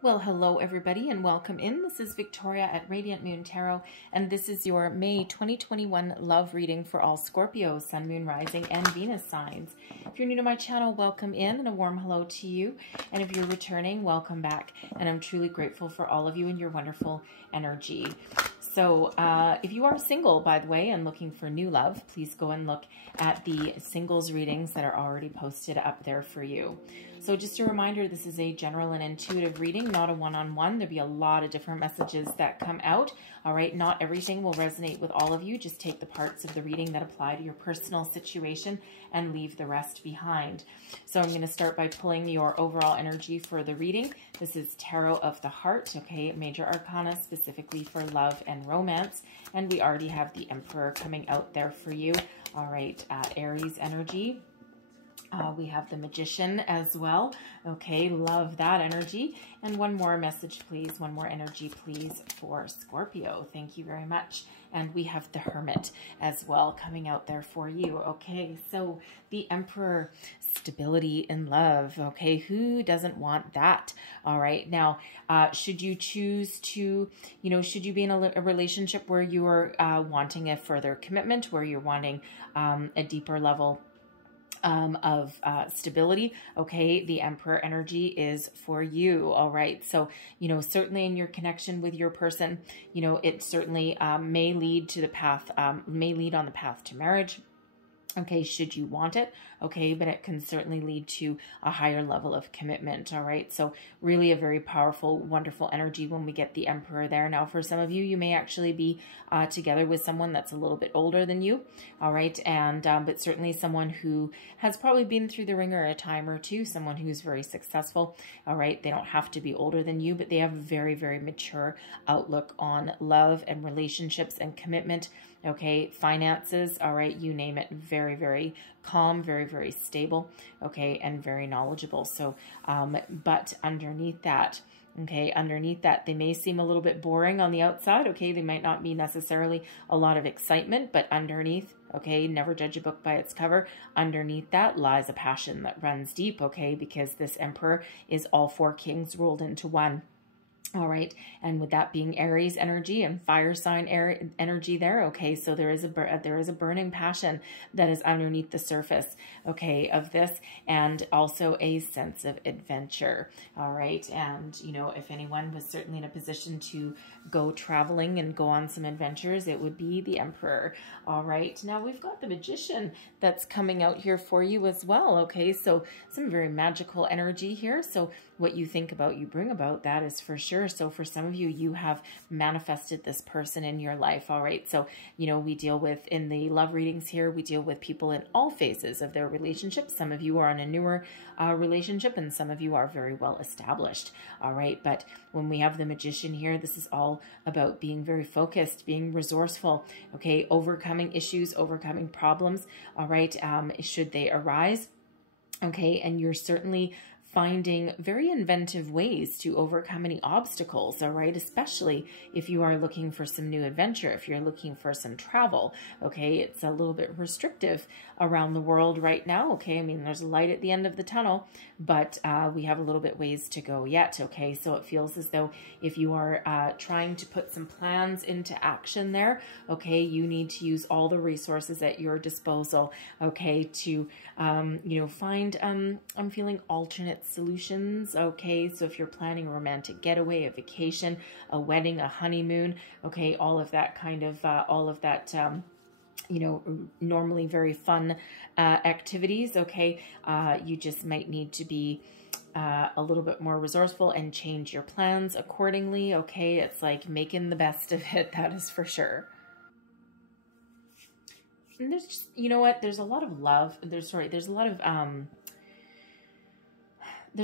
Well, hello everybody and welcome in. This is Victoria at Radiant Moon Tarot, and this is your May 2021 love reading for all Scorpio, Sun, Moon, Rising, and Venus signs. If you're new to my channel, welcome in and a warm hello to you. And if you're returning, welcome back. And I'm truly grateful for all of you and your wonderful energy. So if you are single, by the way, and looking for new love, please go and look at the singles readings that are already posted up there for you. So just a reminder, this is a general and intuitive reading, not a one-on-one. There'll be a lot of different messages that come out. All right, not everything will resonate with all of you. Just take the parts of the reading that apply to your personal situation and leave the rest behind. So I'm going to start by pulling your overall energy for the reading. This is Tarot of the Heart, okay, Major Arcana specifically for love and romance. And we already have the Emperor coming out there for you. All right, Aries energy. We have the Magician as well. Okay, love that energy. And one more message, please. One more energy, please, for Scorpio. Thank you very much. And we have the Hermit as well coming out there for you. Okay, so the Emperor, stability in love. Okay, who doesn't want that? All right, now, should you choose to, should you be in a relationship where you are wanting a further commitment, where you're wanting a deeper level of stability, okay, the Emperor energy is for you. All right, so certainly in your connection with your person, it certainly may lead to the path, may lead on the path to marriage. Okay, should you want it, okay, but it can certainly lead to a higher level of commitment. All right, so really a very powerful, wonderful energy when we get the Emperor there. Now, for some of you, you may actually be together with someone that's a little bit older than you. All right, and but certainly someone who has probably been through the ringer a time or two, someone who's very successful. All right, they don't have to be older than you, but they have a very, very mature outlook on love and relationships and commitment. Okay, finances, all right, you name it, very, very calm, very, very stable, okay, and very knowledgeable. So, but underneath that, okay, they may seem a little bit boring on the outside, okay, they might not be necessarily a lot of excitement, but underneath, okay, never judge a book by its cover, underneath that lies a passion that runs deep, okay, because this Emperor is all four kings rolled into one. All right, and with that being Aries energy and fire sign energy there, okay, so there is a burning passion that is underneath the surface, okay, of this, and also a sense of adventure. All right, and if anyone was certainly in a position to go traveling and go on some adventures, it would be the Emperor. All right, now we've got the Magician that's coming out here for you as well, okay, so some very magical energy here. So what you think about, you bring about, that is for sure. So for some of you, you have manifested this person in your life. All right. So, we deal with, in the love readings here, we deal with people in all phases of their relationship. Some of you are in a newer relationship, and some of you are very well established. All right. But when we have the Magician here, this is all about being very focused, being resourceful. Okay. Overcoming issues, overcoming problems. All right. Should they arise. Okay. And you're certainly finding very inventive ways to overcome any obstacles, all right? Especially if you are looking for some new adventure, if you're looking for some travel, okay? It's a little bit restrictive around the world right now, okay? I mean, there's a light at the end of the tunnel, but we have a little bit ways to go yet, okay? So it feels as though if you are trying to put some plans into action there, okay, you need to use all the resources at your disposal, okay, to, find, I'm feeling alternate solutions, okay? So if you're planning a romantic getaway, a vacation, a wedding, a honeymoon, okay, all of that kind of, normally very fun activities, okay, you just might need to be a little bit more resourceful and change your plans accordingly, okay? It's like making the best of it, that is for sure. And there's just, there's a lot of love, there's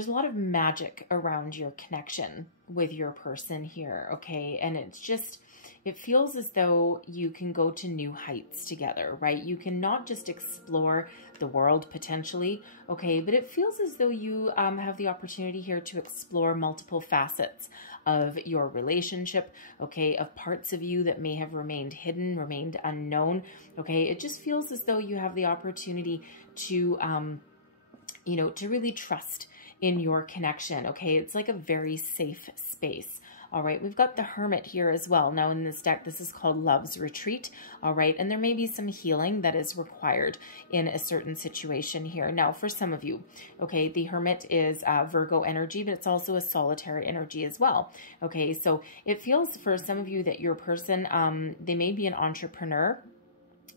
a lot of magic around your connection with your person here, okay? And it's just, it feels as though you can go to new heights together, right? You can not just explore the world potentially, okay? But it feels as though you have the opportunity here to explore multiple facets of your relationship, okay? Of parts of you that may have remained hidden, remained unknown, okay? It just feels as though you have the opportunity to, to really trust in your connection, okay? It's like a very safe space. All right, we've got the Hermit here as well. Now in this deck, this is called Love's Retreat. All right, and there may be some healing that is required in a certain situation here. Now, for some of you, okay, the Hermit is Virgo energy, but it's also a solitary energy as well. Okay, so it feels for some of you that your person, they may be an entrepreneur.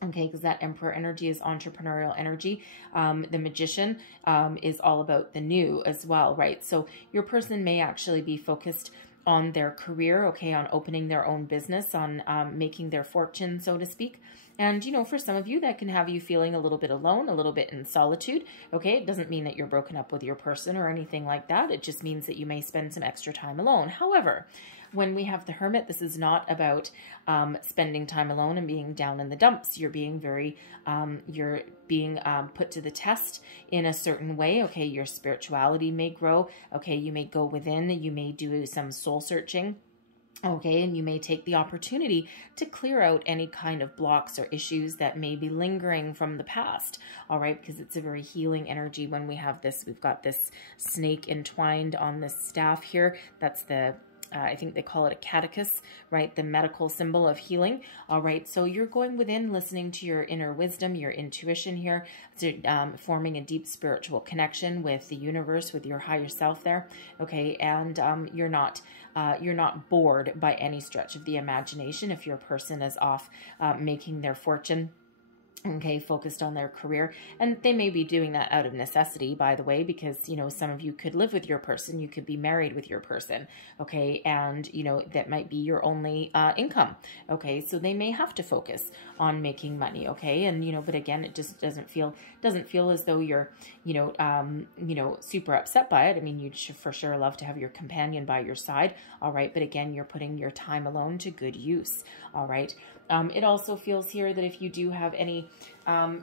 Okay, because that Emperor energy is entrepreneurial energy. The Magician is all about the new as well, right? So your person may actually be focused on their career, okay, on opening their own business, on making their fortune, so to speak. And, you know, for some of you, that can have you feeling a little bit alone, a little bit in solitude, okay? It doesn't mean that you're broken up with your person or anything like that. It just means that you may spend some extra time alone. However, when we have the Hermit, this is not about spending time alone and being down in the dumps. You're being very, you're being put to the test in a certain way. Okay, your spirituality may grow. Okay, you may go within. You may do some soul searching. Okay, and you may take the opportunity to clear out any kind of blocks or issues that may be lingering from the past. All right, because it's a very healing energy when we have this. We've got this snake entwined on this staff here. That's the I think they call it a catechus, right? The medical symbol of healing. All right. So you're going within, listening to your inner wisdom, your intuition here, forming a deep spiritual connection with the universe, with your higher self there. Okay. And you're not bored by any stretch of the imagination if your person is off making their fortune. Okay, focused on their career. And they may be doing that out of necessity, by the way, because, you know, some of you could live with your person. You could be married with your person. Okay, and, you know, that might be your only income. Okay, so they may have to focus on making money. Okay, and, you know, but again, it just doesn't feel as though you're, you know, super upset by it. I mean, you'd for sure love to have your companion by your side. All right, but again, you're putting your time alone to good use. All right. It also feels here that if you do have any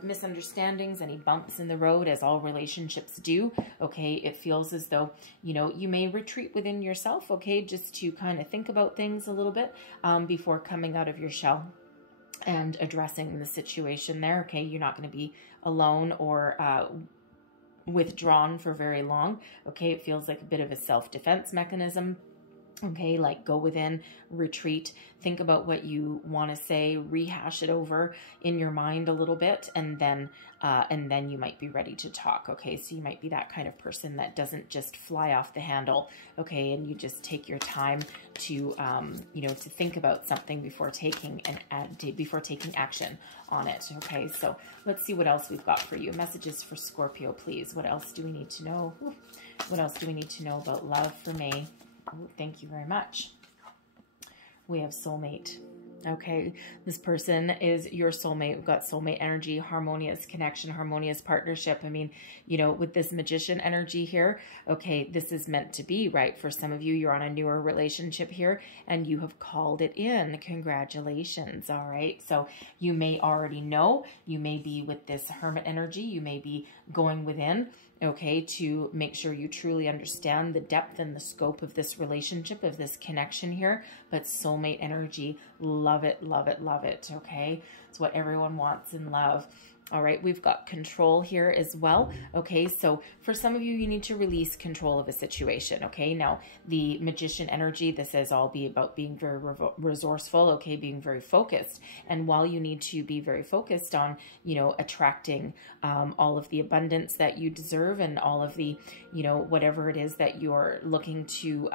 misunderstandings, any bumps in the road, as all relationships do, okay, it feels as though, you know, you may retreat within yourself, okay, just to kind of think about things a little bit before coming out of your shell and addressing the situation there, okay? You're not going to be alone or withdrawn for very long, okay? It feels like a bit of a self-defense mechanism. Okay, like go within, retreat, think about what you want to say, rehash it over in your mind a little bit, and then you might be ready to talk. Okay, so you might be that kind of person that doesn't just fly off the handle. Okay, and you just take your time to you know, to think about something before taking action on it. Okay, so let's see what else we've got for you. Messages for Scorpio, please. What else do we need to know? What else do we need to know about love for May? Oh, thank you very much. We have soulmate. Okay, this person is your soulmate. We've got soulmate energy, harmonious connection, harmonious partnership. I mean, you know, with this Magician energy here, okay, this is meant to be, right? For some of you, you're on a newer relationship here and you have called it in. Congratulations. All right. So you may already know, you may be with this Hermit energy. You may be going within, okay, to make sure you truly understand the depth and the scope of this relationship, of this connection here. But soulmate energy, love it, love it, love it, okay? It's what everyone wants in love. All right, we've got control here as well. Okay, so for some of you, you need to release control of a situation. Okay, now the Magician energy, this is all about being very resourceful, okay, being very focused. And while you need to be very focused on, you know, attracting all of the abundance that you deserve and all of the, you know, whatever it is that you're looking to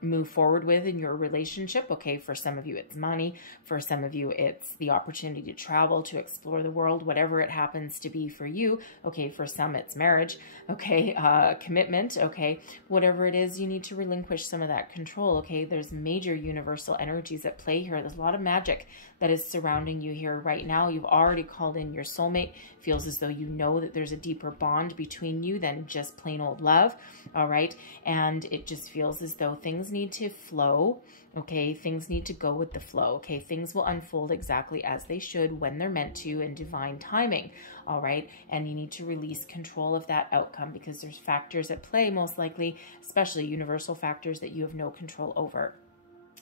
move forward with in your relationship. Okay, for some of you, it's money. For some of you, it's the opportunity to travel, to explore the world, whatever it happens to be for you. Okay, for some it's marriage, okay, commitment, okay, whatever it is, you need to relinquish some of that control. Okay, there's major universal energies at play here. There's a lot of magic that is surrounding you here right now. You've already called in your soulmate. Feels as though you know that there's a deeper bond between you than just plain old love. All right, and it just feels as though things need to flow. Okay, things need to go with the flow. Okay, things will unfold exactly as they should when they're meant to in divine timing. All right, and you need to release control of that outcome because there's factors at play, most likely, especially universal factors that you have no control over.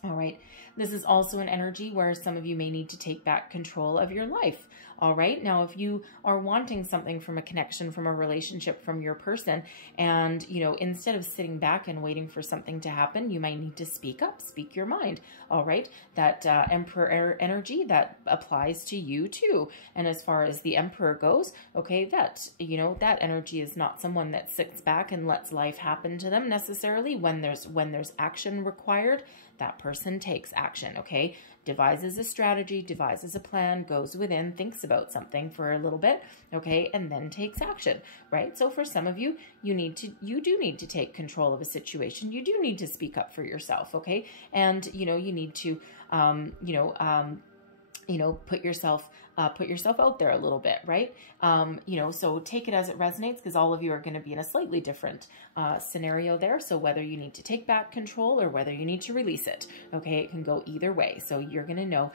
All right, this is also an energy where some of you may need to take back control of your life. All right. Now, if you are wanting something from a connection, from a relationship, from your person, and, you know, instead of sitting back and waiting for something to happen, you might need to speak up, speak your mind. All right. That Emperor energy, that applies to you too. And as far as the Emperor goes, okay, that, you know, that energy is not someone that sits back and lets life happen to them necessarily. When there's action required, that person takes action, okay? Devises a strategy, devises a plan, goes within, thinks about something for a little bit, okay, and then takes action, right? So for some of you, you do need to take control of a situation. You do need to speak up for yourself, okay? And, you know, you need to, put yourself out there a little bit, right? So take it as it resonates, because all of you are going to be in a slightly different scenario there. So whether you need to take back control or whether you need to release it, okay, it can go either way. So you're going to know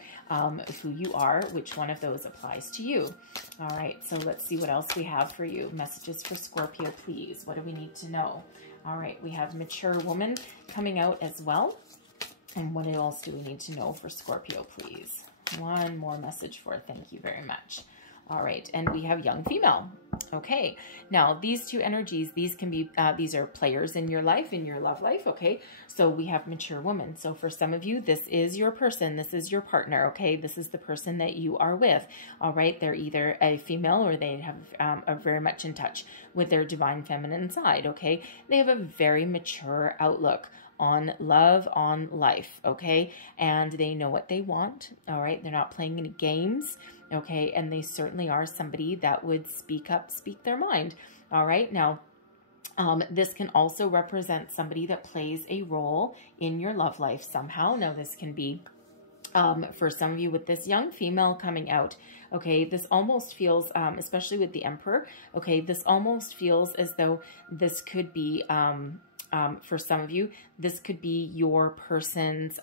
who you are, which one of those applies to you. All right, so let's see what else we have for you. Messages for Scorpio, please. What do we need to know? All right, we have mature woman coming out as well. And what else do we need to know for Scorpio, please? One more message for thank you very much. All right, and we have young female. Okay, now these two energies, these can be, these are players in your life, in your love life, okay? So we have mature woman. So for some of you, this is your person, this is your partner, okay? This is the person that you are with, all right? They're either a female or they have are very much in touch with their divine feminine side, okay? They have a very mature outlook on love, on life, okay? And they know what they want, all right? They're not playing any games, okay? And they certainly are somebody that would speak up, speak their mind, all right? Now, this can also represent somebody that plays a role in your love life somehow. Now, this can be, for some of you with this young female coming out, okay, this almost feels, especially with the Emperor, okay, this almost feels as though this could be, for some of you, this could be your person's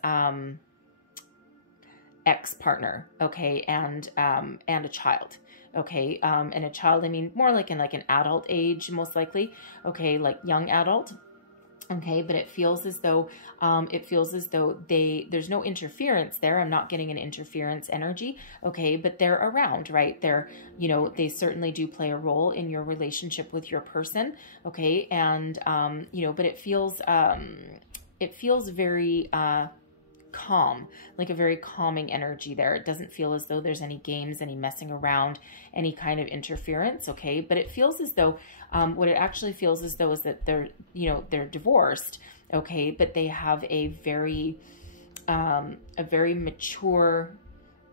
ex-partner, okay, and a child, okay, and a child, I mean, more like in like an adult age, most likely, okay, like young adult, okay, but it feels as though, there's no interference there. I'm not getting an interference energy, okay, but they're around, right? They're, you know, they certainly do play a role in your relationship with your person, okay, and, but it feels very, calm, like a very calming energy there. It doesn't feel as though there's any games, any messing around, any kind of interference, okay? But it feels as though, what it actually feels as though is that they're divorced, okay? But they have a very mature,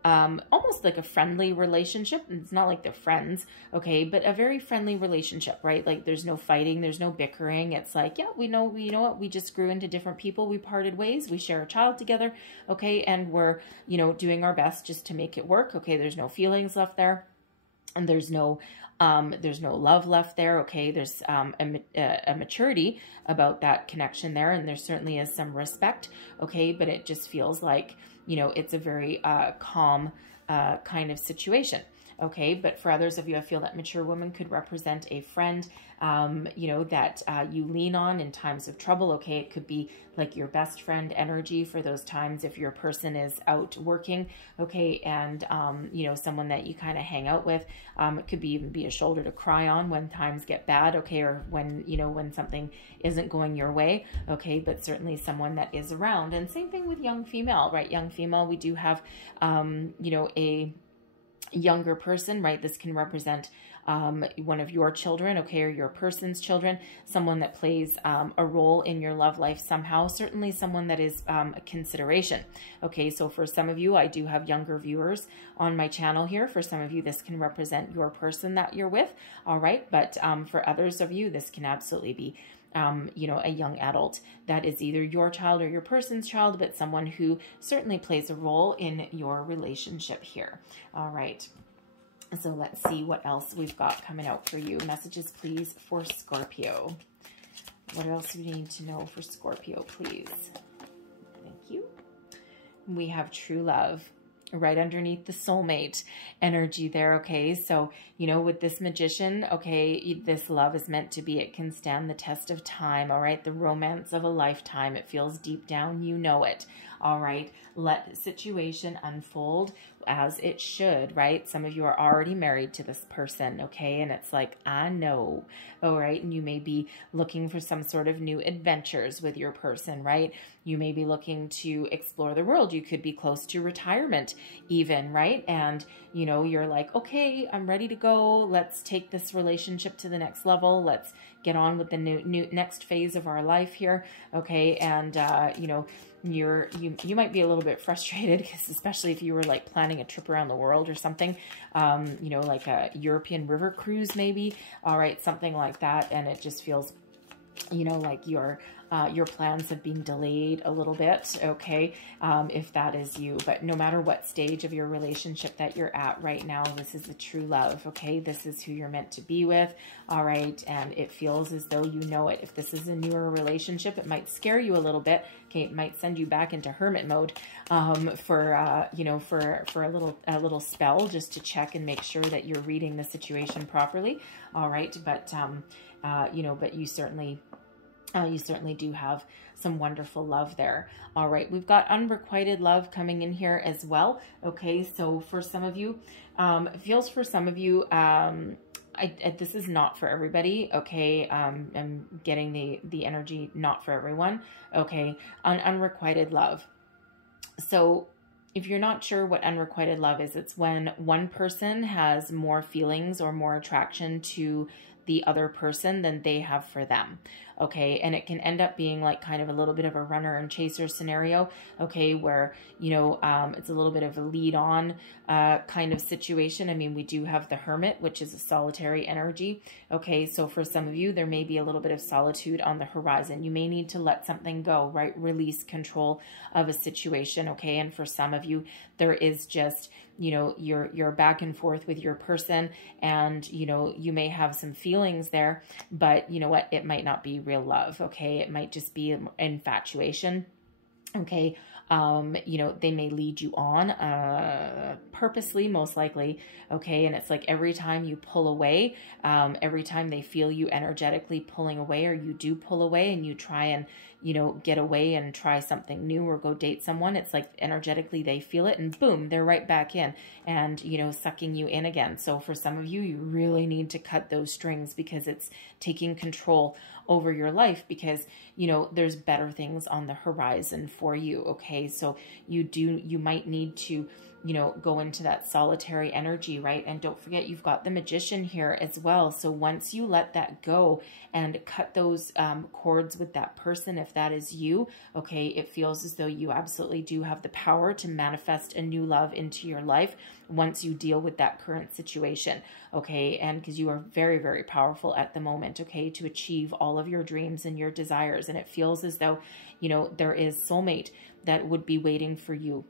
almost like a friendly relationship. It's not like they're friends, okay, but a very friendly relationship, right? Like there's no fighting, there's no bickering. It's like, yeah, you know what, we just grew into different people, we parted ways, we share a child together, okay, and we're, doing our best just to make it work, okay? There's no feelings left there, and there's no love left there, okay? There's a maturity about that connection there, and there certainly is some respect, okay? But it just feels like, it's a very calm kind of situation, okay? But for others of you, I feel that mature woman could represent a friend, that you lean on in times of trouble, okay? It could be like your best friend energy for those times if your person is out working, okay? And, someone that you kind of hang out with. It could even be a shoulder to cry on when times get bad, okay? Or when, when something isn't going your way, okay? But certainly someone that is around. And same thing with young female, right? Young female, we do have, a younger person, right? This can represent one of your children, okay, or your person's children, someone that plays a role in your love life somehow, certainly someone that is a consideration, okay? So for some of you, I do have younger viewers on my channel here. For some of you, this can represent your person that you're with, all right? But for others of you, this can absolutely be a young adult that is either your child or your person's child, but someone who certainly plays a role in your relationship here. All right. So let's see what else we've got coming out for you. Messages, please, for Scorpio. What else do you need to know for Scorpio, please? Thank you. We have true love. right underneath the soulmate energy there. Okay, so, you know, with this Magician, okay, this love is meant to be. It can stand the test of time. All right, the romance of a lifetime. It feels deep down, you know it. All right, let the situation unfold as it should, right? Some of you are already married to this person, okay? And it's like, I know, all right? And you may be looking for some sort of new adventures with your person, right? You may be looking to explore the world. You could be close to retirement even, right? And, you know, you're like, okay, I'm ready to go. Let's take this relationship to the next level. Let's get on with the new next phase of our life here, okay? And, you know, you might be a little bit frustrated because especially if you were like planning a trip around the world or something, you know, like a European river cruise maybe, all right, something like that. And it just feels, you know, like your plans have been delayed a little bit, okay, if that is you. But no matter what stage of your relationship that you're at right now, this is the true love, okay? This is who you're meant to be with, all right? And it feels as though you know it. If this is a newer relationship, it might scare you a little bit, okay? It might send you back into hermit mode for, you know, for a little spell just to check and make sure that you're reading the situation properly, all right? But, you know, but you certainly do have some wonderful love there. All right, we've got unrequited love coming in here as well. Okay, so for some of you, it feels for some of you, this is not for everybody. Okay, I'm getting the energy not for everyone. Okay, unrequited love. So if you're not sure what unrequited love is, it's when one person has more feelings or more attraction to the other person than they have for them. Okay, and it can end up being like kind of a little bit of a runner and chaser scenario, okay, where, you know, it's a little bit of a lead on kind of situation. I mean, we do have the Hermit, which is a solitary energy, okay, so for some of you, there may be a little bit of solitude on the horizon. You may need to let something go, right, release control of a situation, okay, and for some of you, there is just, you know, you're back and forth with your person, and, you know, you may have some feelings there, but you know what, it might not be real love, okay? It might just be infatuation, okay? You know, they may lead you on purposely, most likely, okay? And it's like every time you pull away, every time they feel you energetically pulling away, or you do pull away and you try and, you know, get away and try something new or go date someone, it's like energetically they feel it and boom, they're right back in and, you know, sucking you in again. So for some of you, you really need to cut those strings because it's taking control over your life, because, you know, there's better things on the horizon for you, okay? So you might need to, you know, go into that solitary energy, right? And don't forget, you've got the Magician here as well. So once you let that go and cut those cords with that person, if that is you, okay, it feels as though you absolutely do have the power to manifest a new love into your life once you deal with that current situation, okay? And because you are very, very powerful at the moment, okay, to achieve all of your dreams and your desires. And it feels as though, you know, there is soulmate that would be waiting for you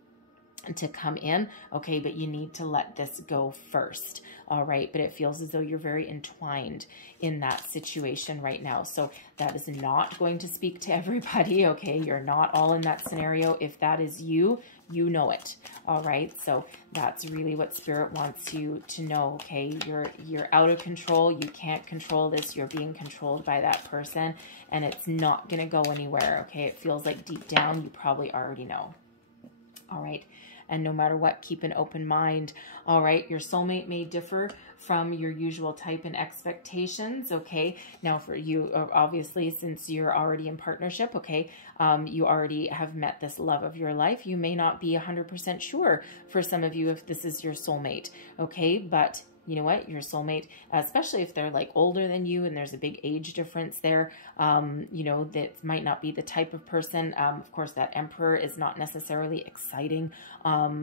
to come in, okay, but you need to let this go first, all right? But it feels as though you're very entwined in that situation right now. So that is not going to speak to everybody, okay? You're not all in that scenario. If that is you, you know it, all right? So that's really what Spirit wants you to know, okay? You're out of control. You can't control this. You're being controlled by that person, and it's not going to go anywhere, okay? It feels like deep down you probably already know, all right? And no matter what, keep an open mind, all right? Your soulmate may differ from your usual type and expectations, okay? Now for you, obviously, since you're already in partnership, okay, you already have met this love of your life. You may not be 100% sure for some of you if this is your soulmate, okay? But you know what, your soulmate, especially if they're like older than you and there's a big age difference there, you know, that might not be the type of person. Of course, that Emperor is not necessarily exciting on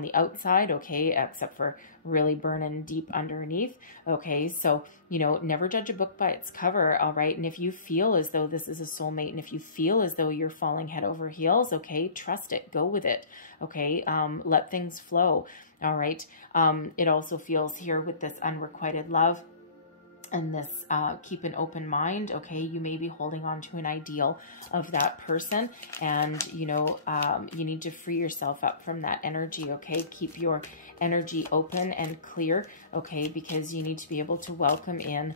the outside, okay, except for really burning deep underneath, okay? So, you know, never judge a book by its cover, all right? And if you feel as though this is a soulmate, and if you feel as though you're falling head over heels, okay, trust it, go with it, okay? Let things flow. All right. It also feels here with this unrequited love And this, keep an open mind, okay? You may be holding on to an ideal of that person, and, you know, you need to free yourself up from that energy, okay? Keep your energy open and clear, okay? Because you need to be able to welcome in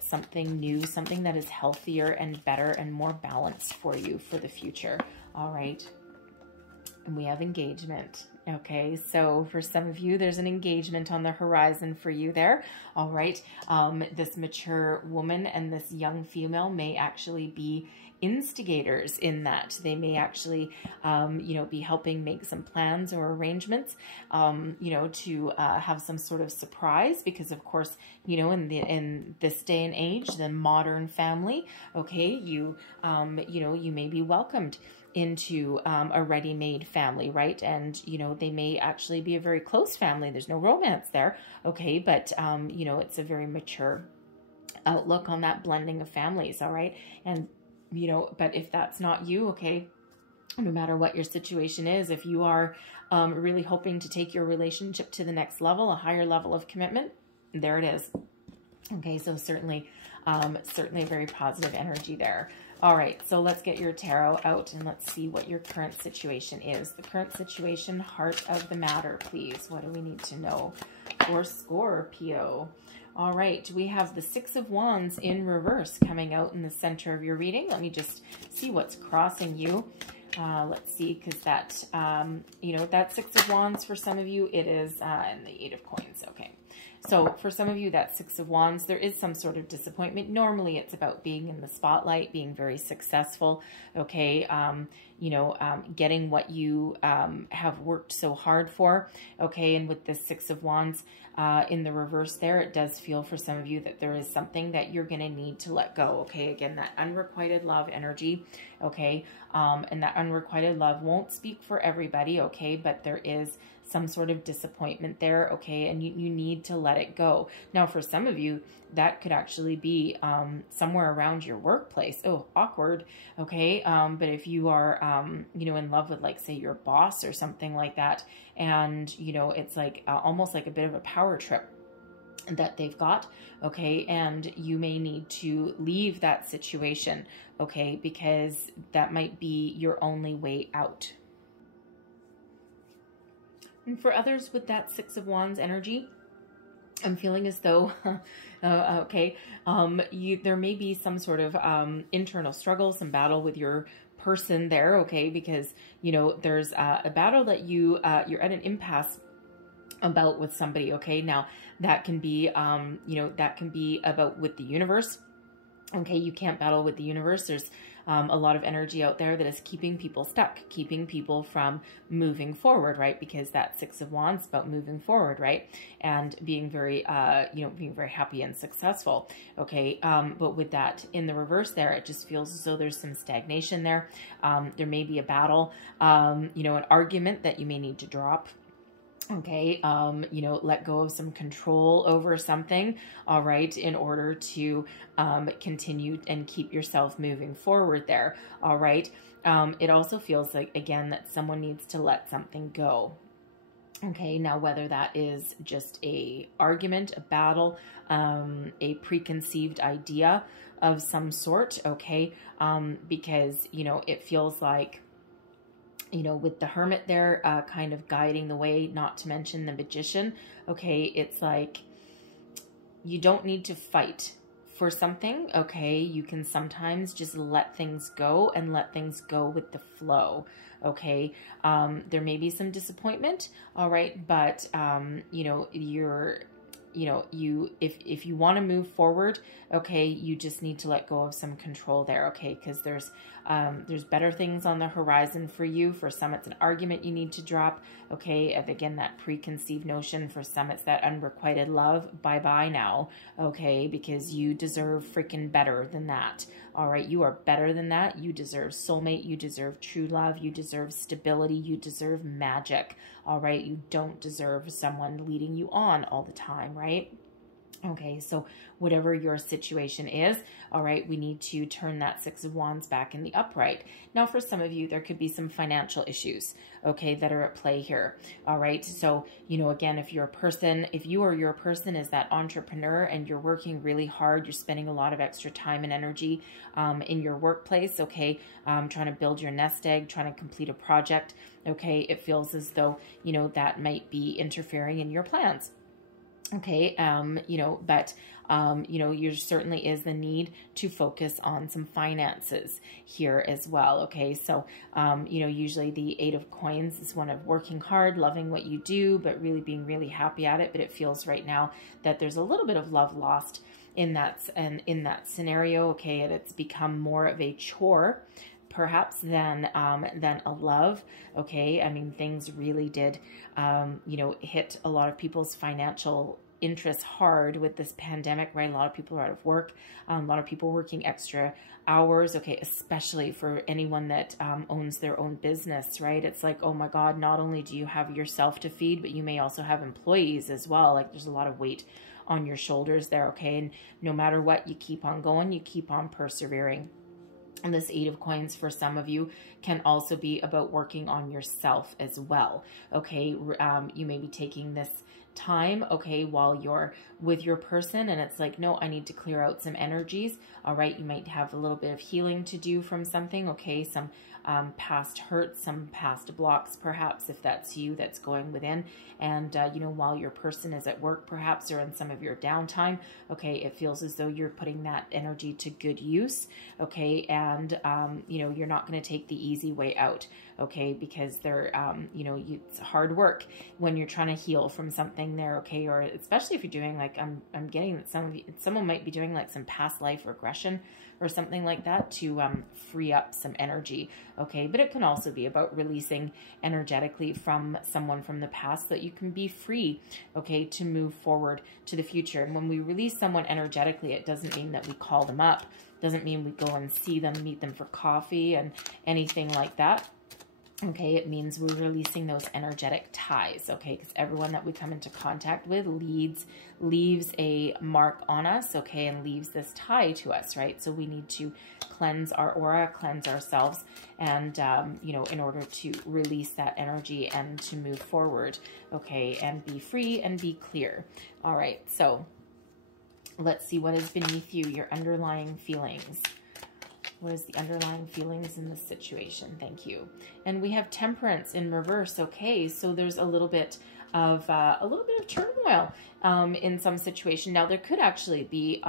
something new, something that is healthier and better and more balanced for you for the future, all right? And we have engagement. Okay, so for some of you, there's an engagement on the horizon for you there. All right, this mature woman and this young female may actually be instigators in that. They may actually, you know, be helping make some plans or arrangements, you know, to have some sort of surprise, because of course, you know, in this day and age, the modern family, okay, you know, you may be welcomed into a ready-made family, right? And, you know, they may actually be a very close family. There's no romance there, okay? But, you know, it's a very mature outlook on that blending of families, all right? And, you know, but if that's not you, okay, no matter what your situation is, if you are really hoping to take your relationship to the next level, a higher level of commitment, there it is. Okay, so certainly a very positive energy there. All right, so let's get your tarot out and let's see what your current situation is. The current situation, heart of the matter, please. What do we need to know for Scorpio? All right, we have the Six of Wands in reverse coming out in the center of your reading. Let me just see what's crossing you. Let's see, because that, you know, that Six of Wands for some of you, it is in the Eight of Coins. Okay. So for some of you, that Six of Wands, there is some sort of disappointment. Normally it's about being in the spotlight, being very successful, okay, you know, getting what you have worked so hard for, okay, and with this Six of Wands in the reverse there, it does feel for some of you that there is something that you're going to need to let go, okay, again, that unrequited love energy, okay, and that unrequited love won't speak for everybody, okay, but there is some sort of disappointment there, okay, and you need to let it go. Now, for some of you, that could actually be somewhere around your workplace. Oh, awkward, okay, but if you are, you know, in love with, like, say, your boss or something like that, and, you know, it's like almost like a bit of a power trip that they've got, okay, and you may need to leave that situation, okay, because that might be your only way out. And for others with that Six of Wands energy, I'm feeling as though, okay, there may be some sort of internal struggle, some battle with your person there, okay, because, you know, there's a battle that you're at an impasse about with somebody, okay. Now, that can be, you know, that can be about with the universe, okay. You can't battle with the universe. There's a lot of energy out there that is keeping people stuck, keeping people from moving forward, right? Because that Six of Wands is about moving forward, right? And being very, you know, being very happy and successful, okay? But with that in the reverse there, it just feels as though there's some stagnation there. There may be a battle, you know, an argument that you may need to drop, okay, you know, let go of some control over something, all right, in order to continue and keep yourself moving forward there, all right. It also feels like, again, that someone needs to let something go, okay. Now, whether that is just a argument, a battle, a preconceived idea of some sort, okay, because, you know, it feels like, you know, with the Hermit there, kind of guiding the way, not to mention the Magician, okay, it's like you don't need to fight for something, okay, you can sometimes just let things go and let things go with the flow, okay. There may be some disappointment, all right, but, you know, if you want to move forward, okay, you just need to let go of some control there, okay, because there's better things on the horizon for you. For some, it's an argument you need to drop, okay, and again, that preconceived notion. For some, it's that unrequited love. Bye-bye now, okay, because you deserve freaking better than that, all right? You are better than that. You deserve soulmate. You deserve true love. You deserve stability. You deserve magic, all right? You don't deserve someone leading you on all the time, right? Okay, so whatever your situation is, all right, we need to turn that Six of Wands back in the upright. Now, for some of you, there could be some financial issues, okay, that are at play here. All right, so, you know, again, if you're a person, if you or your person is that entrepreneur and you're working really hard, you're spending a lot of extra time and energy in your workplace, okay, trying to build your nest egg, trying to complete a project, okay, it feels as though, you know, that might be interfering in your plans. Okay, you know, but, you know, there certainly is the need to focus on some finances here as well. Okay, so, you know, usually the Eight of Coins is one of working hard, loving what you do, but really being really happy at it. But it feels right now that there's a little bit of love lost in that scenario. Okay, and it's become more of a chore perhaps than a love. Okay, I mean, things really did, you know, hit a lot of people's financial interests hard with this pandemic, right? A lot of people are out of work, a lot of people working extra hours, okay, especially for anyone that owns their own business, right? It's like, oh my God, not only do you have yourself to feed, but you may also have employees as well. Like there's a lot of weight on your shoulders there, okay? And no matter what, you keep on going, you keep on persevering. And this Eight of Coins for some of you can also be about working on yourself as well. Okay, you may be taking this time, okay, while you're with your person and it's like, no, I need to clear out some energies. All right, you might have a little bit of healing to do from something, okay, some past hurts, some past blocks, perhaps, if that's you that's going within. And, you know, while your person is at work, perhaps, or in some of your downtime, okay, it feels as though you're putting that energy to good use, okay, and, you know, you're not going to take the easy way out, okay, because they're, you know, it's hard work when you're trying to heal from something there, okay, or especially if you're doing, like, I'm getting that someone might be doing, like, some past life regression or something like that to free up some energy, okay? But it can also be about releasing energetically from someone from the past so that you can be free, okay, to move forward to the future. And when we release someone energetically, it doesn't mean that we call them up, doesn't mean we go and see them, meet them for coffee and anything like that. Okay, it means we're releasing those energetic ties, okay, because everyone that we come into contact with leaves a mark on us, okay, and leaves this tie to us, right? So we need to cleanse our aura, cleanse ourselves, and, you know, in order to release that energy and to move forward, okay, and be free and be clear. All right, so let's see what is beneath you, your underlying feelings. What is the underlying feelings in this situation? Thank you. And we have Temperance in reverse. Okay, so there's a little bit of turmoil in some situation. Now there could actually be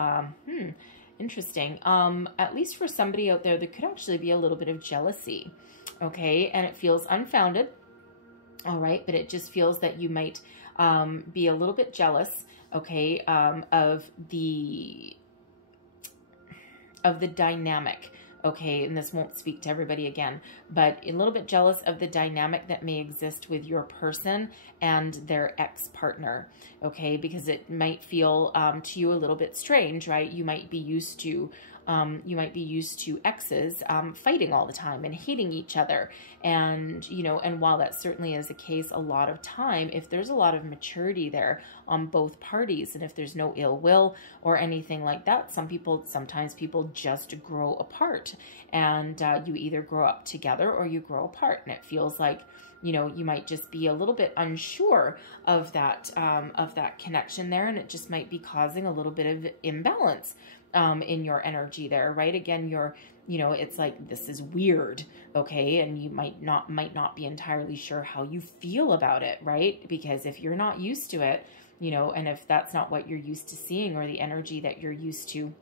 interesting. At least for somebody out there could actually be a little bit of jealousy. Okay, and it feels unfounded. All right, but it just feels that you might be a little bit jealous. Okay, of the dynamic, okay, and this won't speak to everybody again, but a little bit jealous of the dynamic that may exist with your person and their ex-partner, okay, because it might feel to you a little bit strange, right? You might be used to exes fighting all the time and hating each other. And, you know, and while that certainly is the case a lot of time, if there's a lot of maturity there on both parties, and if there's no ill will or anything like that, sometimes people just grow apart, and you either grow up together or you grow apart. And it feels like, you know, you might just be a little bit unsure of that connection there, and it just might be causing a little bit of imbalance in your energy there, right? Again, you know, it's like, this is weird, okay? And you might not be entirely sure how you feel about it, right? Because if you're not used to it, you know, and if that's not what you're used to seeing or the energy that you're used to,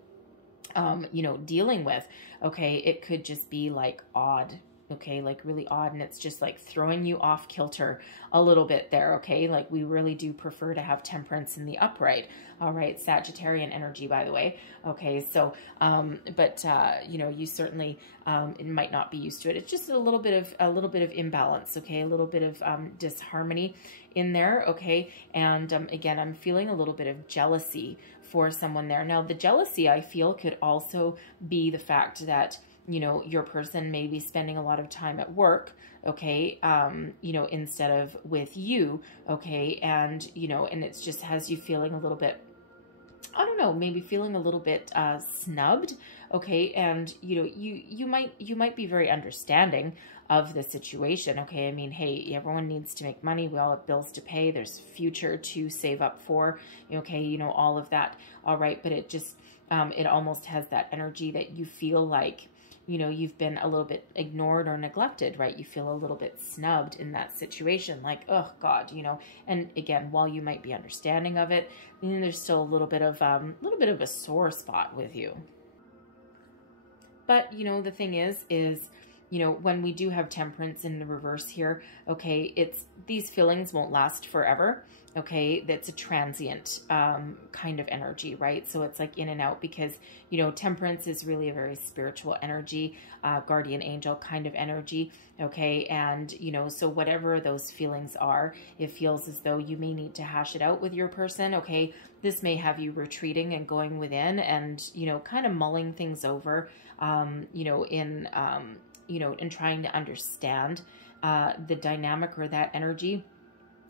you know, dealing with, okay, it could just be like odd, okay, like really odd, and it's just like throwing you off kilter a little bit there, okay? Like we really do prefer to have Temperance in the upright. All right, Sagittarian energy, by the way. Okay, so, you know, you certainly it might not be used to it. It's just a little bit of imbalance, okay, a little bit of disharmony in there, okay. And again, I'm feeling a little bit of jealousy for someone there. Now, the jealousy I feel could also be the fact that, you know, your person may be spending a lot of time at work, okay, you know, instead of with you, okay, and, you know, and it's just has you feeling a little bit I don't know, maybe feeling a little bit snubbed, okay, and you might be very understanding of the situation, okay. I mean, hey, everyone needs to make money. We all have bills to pay. There's future to save up for, okay, all of that. All right, but it just it almost has that energy that you feel like you've been a little bit ignored or neglected, right? You feel a little bit snubbed in that situation, like, oh God, and again, while you might be understanding of it, there's still a little bit of a sore spot with you. But, the thing is, when we do have Temperance in the reverse here, okay, these feelings won't last forever. Okay, that's a transient kind of energy, right? So it's like in and out, because, Temperance is really a very spiritual energy, guardian angel kind of energy, okay? And, so whatever those feelings are, it feels as though you may need to hash it out with your person, okay? This may have you retreating and going within and, kind of mulling things over, in trying to understand the dynamic or that energy,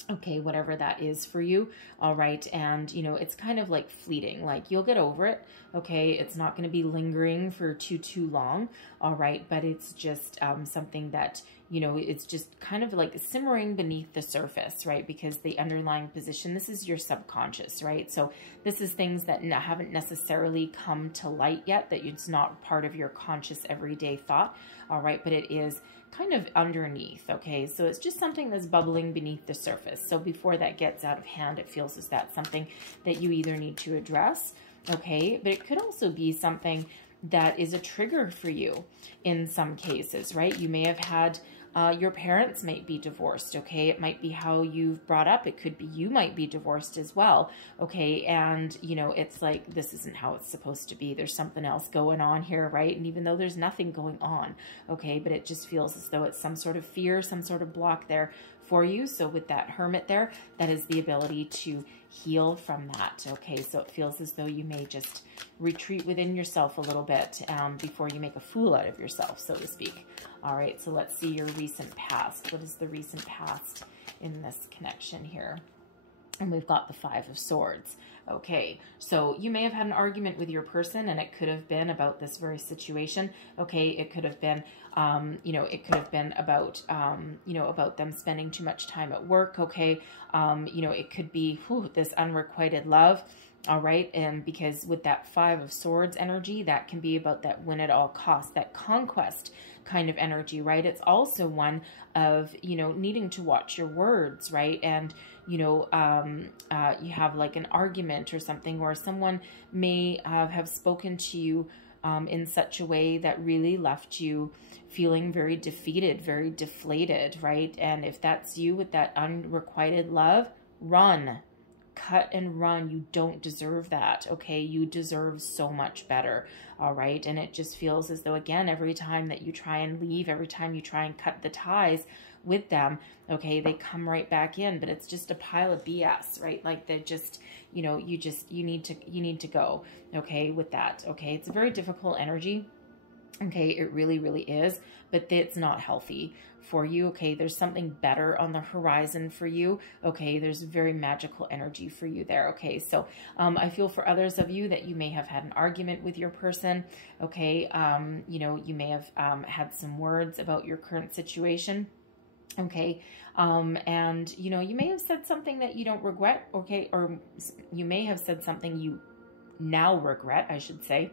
okay, whatever that is for you. All right. And, it's kind of like fleeting, like you'll get over it. Okay. It's not going to be lingering for too long. All right. But it's just something that, it's just kind of like simmering beneath the surface, right? Because the underlying position, this is your subconscious, right? So this is things that haven't necessarily come to light yet, that it's not part of your conscious everyday thought. All right. But it is kind of underneath, okay? So it's just something that's bubbling beneath the surface. So before that gets out of hand, it feels as that's something that you either need to address, okay? But it could also be something that is a trigger for you in some cases, right? You may have had your parents might be divorced, okay? It might be how you've brought up. It could be you might be divorced as well, okay? And, it's like, this isn't how it's supposed to be. There's something else going on here, right? And even though there's nothing going on, okay? But it just feels as though it's some sort of fear, some sort of block there for you. So with that Hermit there, that is the ability to heal from that, okay? So it feels as though you may just retreat within yourself a little bit before you make a fool out of yourself, so to speak. All right, so let's see your recent past. What is the recent past in this connection here? And we've got the Five of Swords. Okay, so you may have had an argument with your person, and it could have been about this very situation. Okay, it could have been, it could have been about, about them spending too much time at work. Okay, it could be this unrequited love. All right, and because with that Five of Swords energy, that can be about that win at all costs, that conquest kind of energy, right? It's also one of, needing to watch your words, right? And, you have like an argument or something, or someone may have spoken to you in such a way that really left you feeling very defeated, very deflated, right? And if that's you with that unrequited love, run. Cut and run. You don't deserve that, okay? You deserve so much better, all right? And it just feels as though, again, every time that you try and leave, every time you try and cut the ties with them, okay, they come right back in, but it's just a pile of BS, right? Like they just, you need to go, okay, with that, okay? It's a very difficult energy. Okay, it really, really is, but it's not healthy for you, okay? There's something better on the horizon for you, okay? There's very magical energy for you there, okay? So I feel for others of you that you may have had an argument with your person, okay? You may have had some words about your current situation, okay? And, you may have said something that you don't regret, okay? Or you may have said something you now regret, I should say.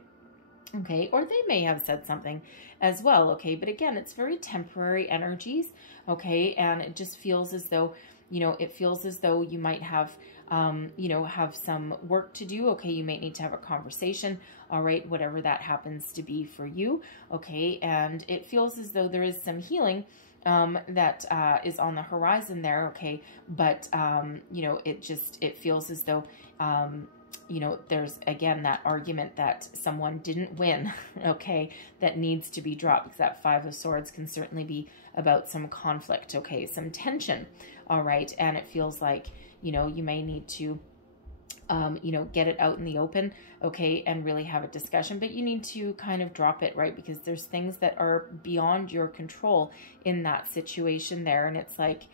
Okay, or they may have said something as well, okay, but again, it's very temporary energies, okay, and it just feels as though, it feels as though you might have, have some work to do, okay, you might need to have a conversation, all right, whatever that happens to be for you, okay, and it feels as though there is some healing that is on the horizon there, okay, but, it feels as though, there's, again, that argument that someone didn't win, okay, that needs to be dropped, because that Five of Swords can certainly be about some conflict, okay, some tension, all right, and it feels like, you may need to, get it out in the open, okay, and really have a discussion, but you need to kind of drop it, right, because there's things that are beyond your control in that situation there, and it's like,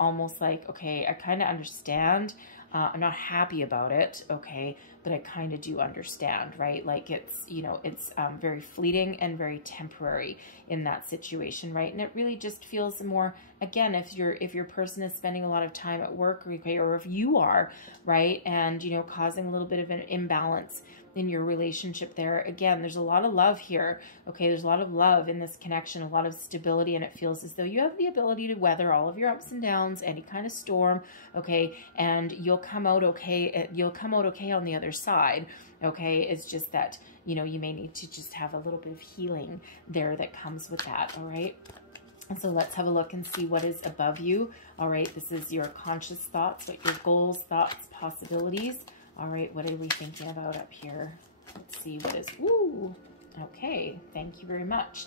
almost like, okay, I kind of understand, I'm not happy about it, okay, but I kind of do understand, right? Like it's, you know, it's very fleeting and very temporary in that situation, right? And it really just feels more, again, if your person is spending a lot of time at work, okay, or if you are, right, and, you know, causing a little bit of an imbalance in your relationship there. Again, there's a lot of love here. Okay, there's a lot of love in this connection, a lot of stability, and it feels as though you have the ability to weather all of your ups and downs, any kind of storm, okay, and you'll come out okay. You'll come out okay on the other side. Okay, it's just that, you know, you may need to just have a little bit of healing there that comes with that. All right. And so let's have a look and see what is above you. All right, this is your conscious thoughts, what your goals, thoughts, possibilities. All right, what are we thinking about up here? Let's see what is, woo, okay, thank you very much.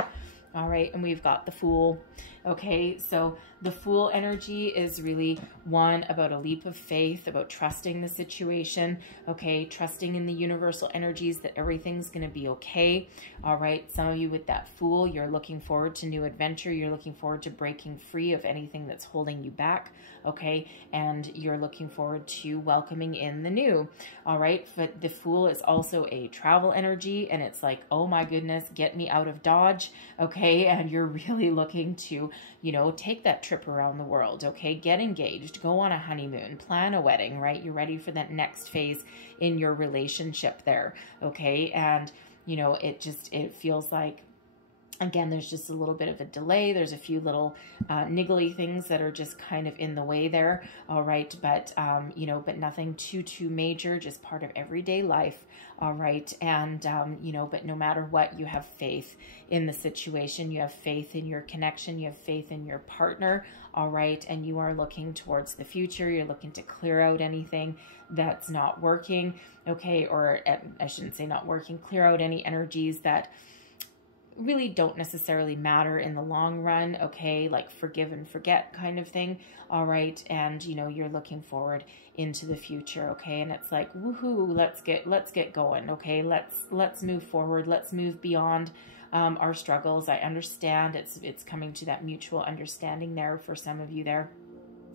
All right, and we've got the Fool. Okay, so the Fool energy is really one about a leap of faith, about trusting the situation, okay, trusting in the universal energies that everything's going to be okay. All right, some of you with that Fool, you're looking forward to new adventure. You're looking forward to breaking free of anything that's holding you back, okay, and you're looking forward to welcoming in the new. All right, but the Fool is also a travel energy, and it's like, oh my goodness, get me out of Dodge, okay, and you're really looking to, you know, take that trip around the world, okay, get engaged, go on a honeymoon, plan a wedding, right? You're ready for that next phase in your relationship there, okay, and, you know, it feels like, again, there's just a little bit of a delay. There's a few little niggly things that are just kind of in the way there. All right. But, you know, but nothing too major, just part of everyday life. All right. And, you know, but no matter what, you have faith in the situation. You have faith in your connection. You have faith in your partner. All right. And you are looking towards the future. You're looking to clear out anything that's not working. Okay. Or I shouldn't say not working, clear out any energies that really don't necessarily matter in the long run, okay, like forgive and forget kind of thing. All right, and you know, you're looking forward into the future, okay, and it's like, woohoo, let's get going, okay, let's move forward, let's move beyond our struggles. I understand it's coming to that mutual understanding there for some of you there,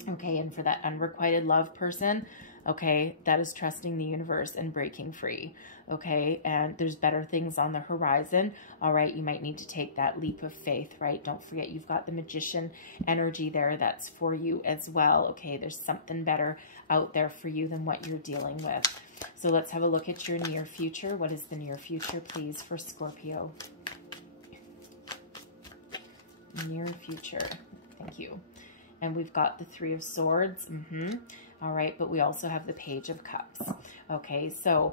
okay, and for that unrequited love person, okay, that is trusting the universe and breaking free, okay, and there's better things on the horizon. All right, you might need to take that leap of faith, right? Don't forget you've got the Magician energy there, that's for you as well, okay? There's something better out there for you than what you're dealing with. So let's have a look at your near future. What is the near future, please, for Scorpio? Near future, thank you. And we've got the Three of Swords. All right, but we also have the Page of Cups. Okay, so,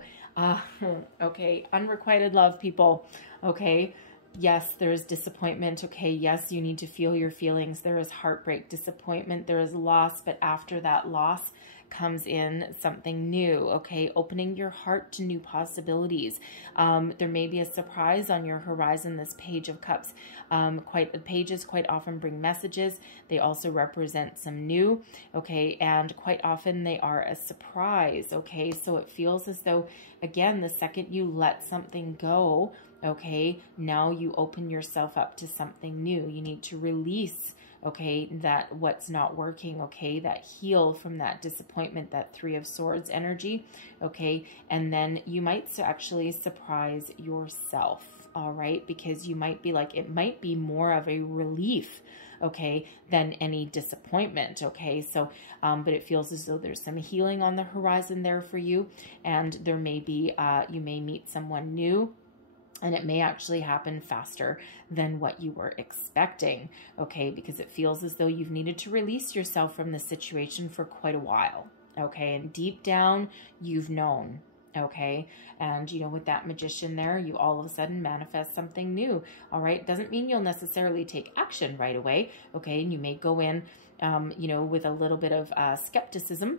okay, unrequited love, people. Okay, yes, there is disappointment. Okay, yes, you need to feel your feelings. There is heartbreak, disappointment. There is loss, but after that loss comes in something new, okay, opening your heart to new possibilities. There may be a surprise on your horizon, this Page of Cups. Pages quite often bring messages. They also represent some new, okay, and quite often they are a surprise, okay, so it feels as though, again, the second you let something go, okay, now you open yourself up to something new. You need to release, okay, that what's not working, okay, that heal from that disappointment, that Three of Swords energy, okay, and then you might actually surprise yourself, all right, because you might be like, it might be more of a relief, okay, than any disappointment, okay, so, but it feels as though there's some healing on the horizon there for you, and there may be, you may meet someone new, and it may actually happen faster than what you were expecting, okay, because it feels as though you've needed to release yourself from the situation for quite a while, okay, and deep down, you've known, okay, and, you know, with that Magician there, you all of a sudden manifest something new, all right, doesn't mean you'll necessarily take action right away, okay, and you may go in, you know, with a little bit of skepticism,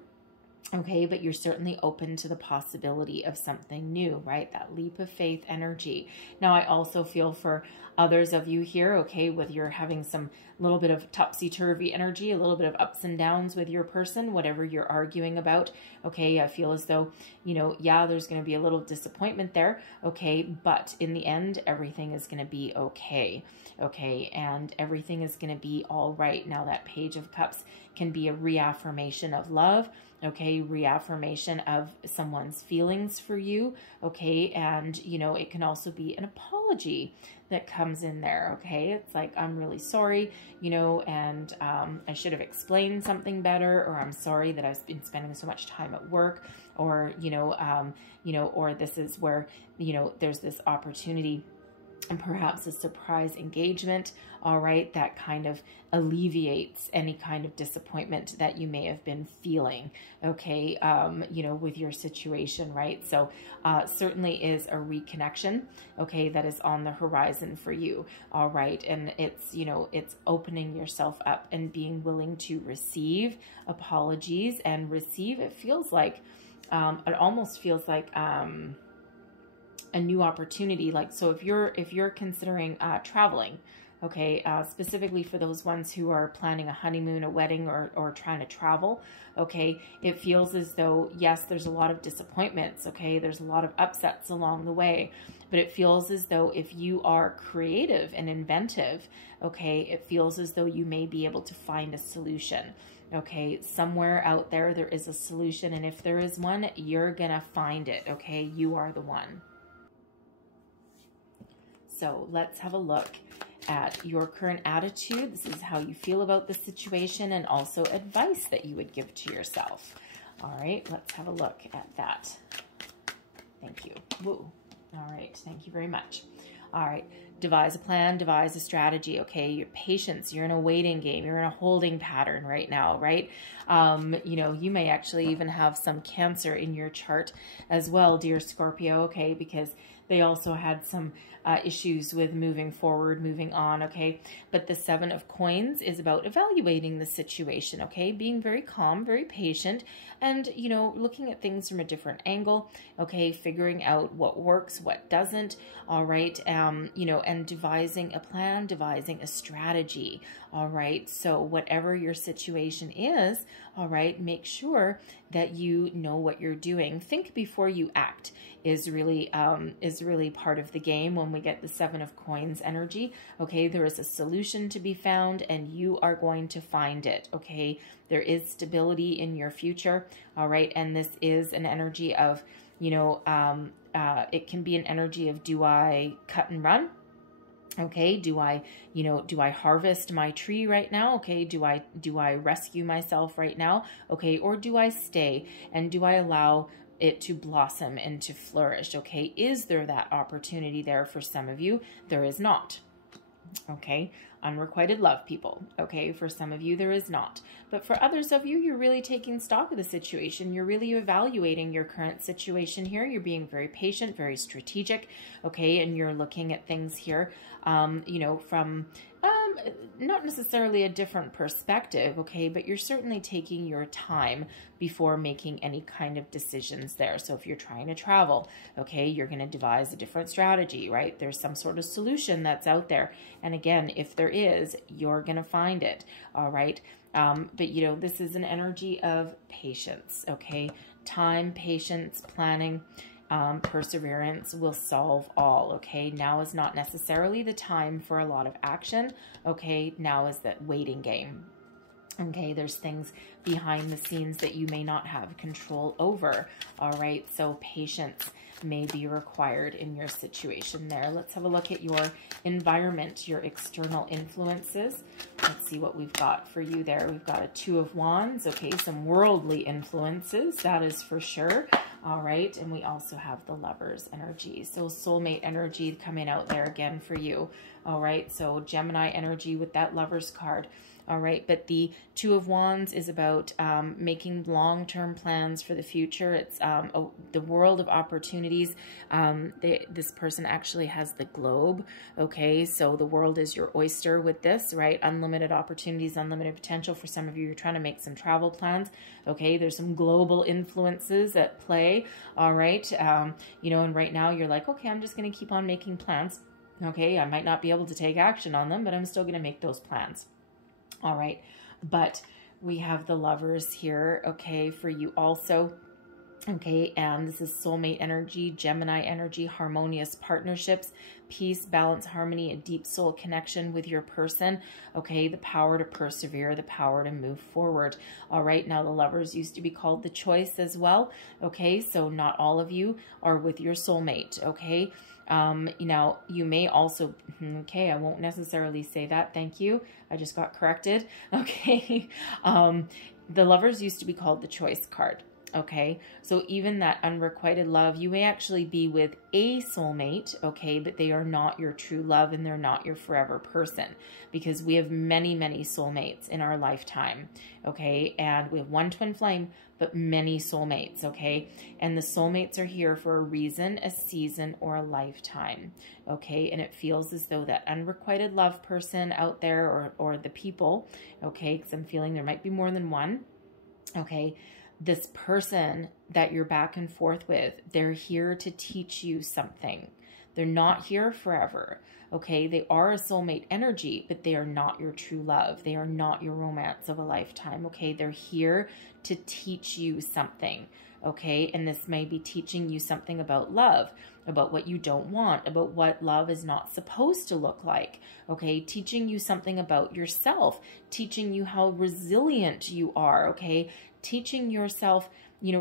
okay, but you're certainly open to the possibility of something new, right? That leap of faith energy. Now, I also feel for others of you here, okay, whether you're having some little bit of topsy-turvy energy, a little bit of ups and downs with your person, whatever you're arguing about, okay, I feel as though, you know, yeah, there's going to be a little disappointment there, okay, but in the end, everything is going to be okay, okay, and everything is going to be all right. Now, that Page of Cups can be a reaffirmation of love, okay, reaffirmation of someone's feelings for you, okay, and, you know, it can also be an apology that comes in there, okay? It's like, I'm really sorry, you know, and I should have explained something better, or I'm sorry that I've been spending so much time at work, or, you know, or this is where, you know, there's this opportunity and perhaps a surprise engagement, all right, that kind of alleviates any kind of disappointment that you may have been feeling, okay, you know, with your situation, right? So certainly is a reconnection, okay, that is on the horizon for you, all right? And it's, you know, it's opening yourself up and being willing to receive apologies and receive, it feels like, it almost feels like, a new opportunity. Like, so if you're considering traveling, okay, specifically for those ones who are planning a honeymoon, a wedding, or trying to travel, okay, it feels as though, yes, there's a lot of disappointments, okay, there's a lot of upsets along the way, but it feels as though if you are creative and inventive, okay, it feels as though you may be able to find a solution. Okay, somewhere out there, there is a solution, and if there is one, you're gonna find it, okay? You are the one. So let's have a look at your current attitude. This is how you feel about the situation, and also advice that you would give to yourself. All right, let's have a look at that. Thank you. Woo. All right, thank you very much. All right, devise a plan, devise a strategy, okay? Your patience, you're in a waiting game, you're in a holding pattern right now, right? You know, you may actually even have some Cancer in your chart as well, dear Scorpio, okay? Because they also had some issues with moving forward, moving on, okay? But the Seven of Coins is about evaluating the situation, okay? Being very calm, very patient, and, you know, looking at things from a different angle, okay? Figuring out what works, what doesn't, all right? You know, and devising a plan, devising a strategy, all right? So whatever your situation is, all right, make sure that you know what you're doing. Think before you act is really part of the game when we get the Seven of Coins energy, okay? There is a solution to be found, and you are going to find it, okay? There is stability in your future, all right? And this is an energy of, you know, it can be an energy of, do I cut and run? Okay, do I harvest my tree right now? Okay, do I rescue myself right now? Okay, or do I stay, and do I allow it to blossom and to flourish? Okay, is there that opportunity there for some of you? There is not. Okay, unrequited love, people. Okay, for some of you there is not, but for others of you, you're really taking stock of the situation. You're really evaluating your current situation here. You're being very patient, very strategic, okay, and you're looking at things here, you know, from not necessarily a different perspective, okay, but you're certainly taking your time before making any kind of decisions there. So if you're trying to travel, okay, you're going to devise a different strategy, right? There's some sort of solution that's out there. And again, if there is, you're going to find it, all right? But, you know, this is an energy of patience, okay? Time, patience, planning, perseverance will solve all, okay? Now is not necessarily the time for a lot of action, okay? Now is that waiting game, okay? There's things behind the scenes that you may not have control over, all right? So patience may be required in your situation there. Let's have a look at your environment, your external influences. Let's see what we've got for you there. We've got a Two of Wands, okay? Some worldly influences, that is for sure. All right, and we also have the Lover's energy. So soulmate energy coming out there again for you. All right, so Gemini energy with that Lover's card. All right, but the Two of Wands is about making long-term plans for the future. It's the world of opportunities. This person actually has the globe, okay? So the world is your oyster with this, right? Unlimited opportunities, unlimited potential. For some of you, you're trying to make some travel plans, okay? There's some global influences at play, all right? You know, and right now you're like, okay, I'm just going to keep on making plans, okay? I might not be able to take action on them, but I'm still going to make those plans. All right, but we have the Lovers here, okay, for you also. Okay, and this is soulmate energy, Gemini energy, harmonious partnerships, peace, balance, harmony, a deep soul connection with your person. Okay, the power to persevere, the power to move forward. All right, now the Lovers used to be called the Choice as well. Okay, so not all of you are with your soulmate. Okay, now you may also, okay, I won't necessarily say that. Thank you. I just got corrected. Okay, the Lovers used to be called the Choice card. Okay, so even that unrequited love, you may actually be with a soulmate, okay, but they are not your true love and they're not your forever person, because we have many, many soulmates in our lifetime, okay, and we have one twin flame, but many soulmates, okay, and the soulmates are here for a reason, a season, or a lifetime, okay, and it feels as though that unrequited love person out there, or the people, okay, because I'm feeling there might be more than one, okay, this person that you're back and forth with, they're here to teach you something. They're not here forever, okay? They are a soulmate energy, but they are not your true love. They are not your romance of a lifetime, okay? They're here to teach you something, okay? And this may be teaching you something about love, about what you don't want, about what love is not supposed to look like, okay? Teaching you something about yourself, teaching you how resilient you are, okay? Teaching yourself,